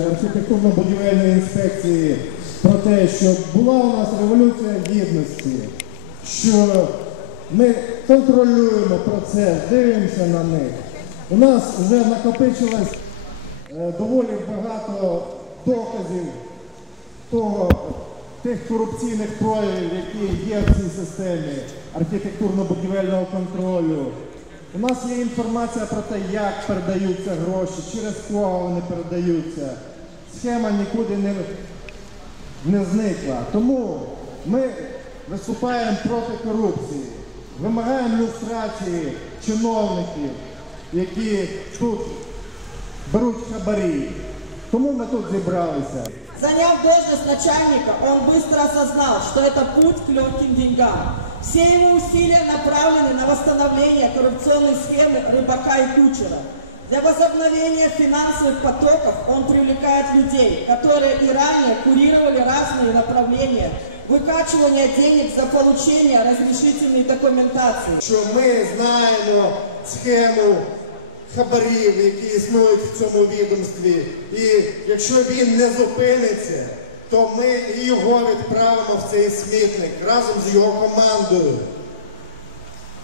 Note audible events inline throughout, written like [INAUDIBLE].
архітектурно-будівельної інспекції про те, що була у нас революція гідності, що ми контролюємо процес, дивимося на них. У нас вже накопичилось е, доволі багато доказів того, тих корупційних проявів, які є в цій системі архітектурно-будівельного контролю. У нас є інформація про те, як передаються гроші, через кого вони передаються. Схема нікуди не, не зникла. Тому ми виступаємо проти корупції, вимагаємо люстрації чиновників, які тут беруть хабарі. Тому ми тут зібралися. Заняв должность начальника, он быстро осознал, что это путь к легким деньгам. Все его усилия направлены на восстановление коррупционной схемы рыбака и кучера. Для возобновления финансовых потоков он привлекает людей, которые и ранее курировали разные направления выкачивания денег за получение разрешительной документации. що ми знаємо схему хабарів, які існують в цьому відомстві. І якщо він не зупиниться, то ми його відправимо в цей смітник разом з його командою.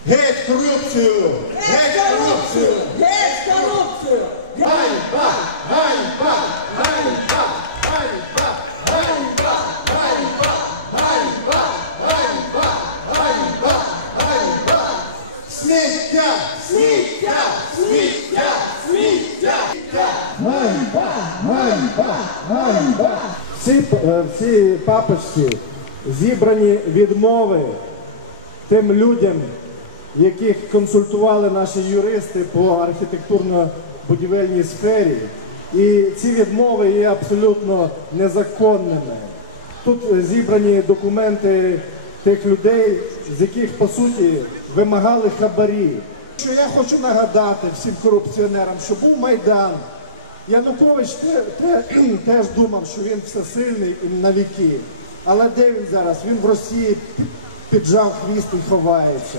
Геть корупцію! Геть корупцію! Геть коррупцию! Ганьба! Ганьба! Ганьба! Ганьба! Ганьба! Ганьба! Ганьба! Ганьба! Ганьба! Ганьба! Сміття! Сміття! Сміття! Сміття! Ганьба! Ганьба! Ганьба! Всі, е, всі папочці зібрані відмови тим людям, яких консультували наші юристи по архітектурно-будівельній сфері. І ці відмови є абсолютно незаконними. Тут зібрані документи тих людей, з яких по суті вимагали хабарі. Що я хочу нагадати всім корупціонерам, що був Майдан. Янукович те, те, [CLEARS THROAT] теж думав, що він всесильний на віки. Але де він зараз? Він в Росії піджав хвіст і ховається.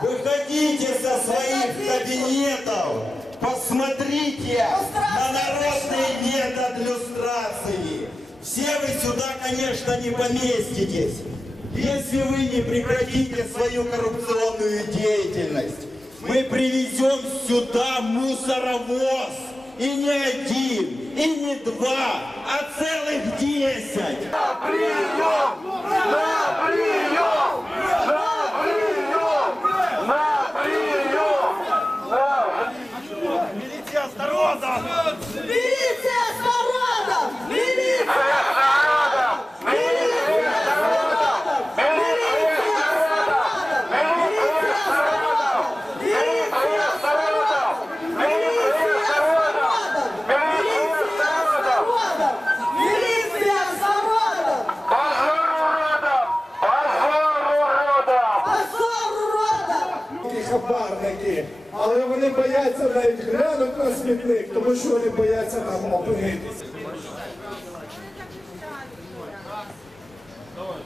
Выходите со своих кабинетов! Посмотрите на народный метод люстрации! Все вы сюда, конечно, не поместитесь, если вы не прекратите свою коррупционную деятельность. Мы привезем сюда мусоровоз! И не один, и не два, а целых десять! глянуть на смітник, тому що вони бояться там опинитися. Давай.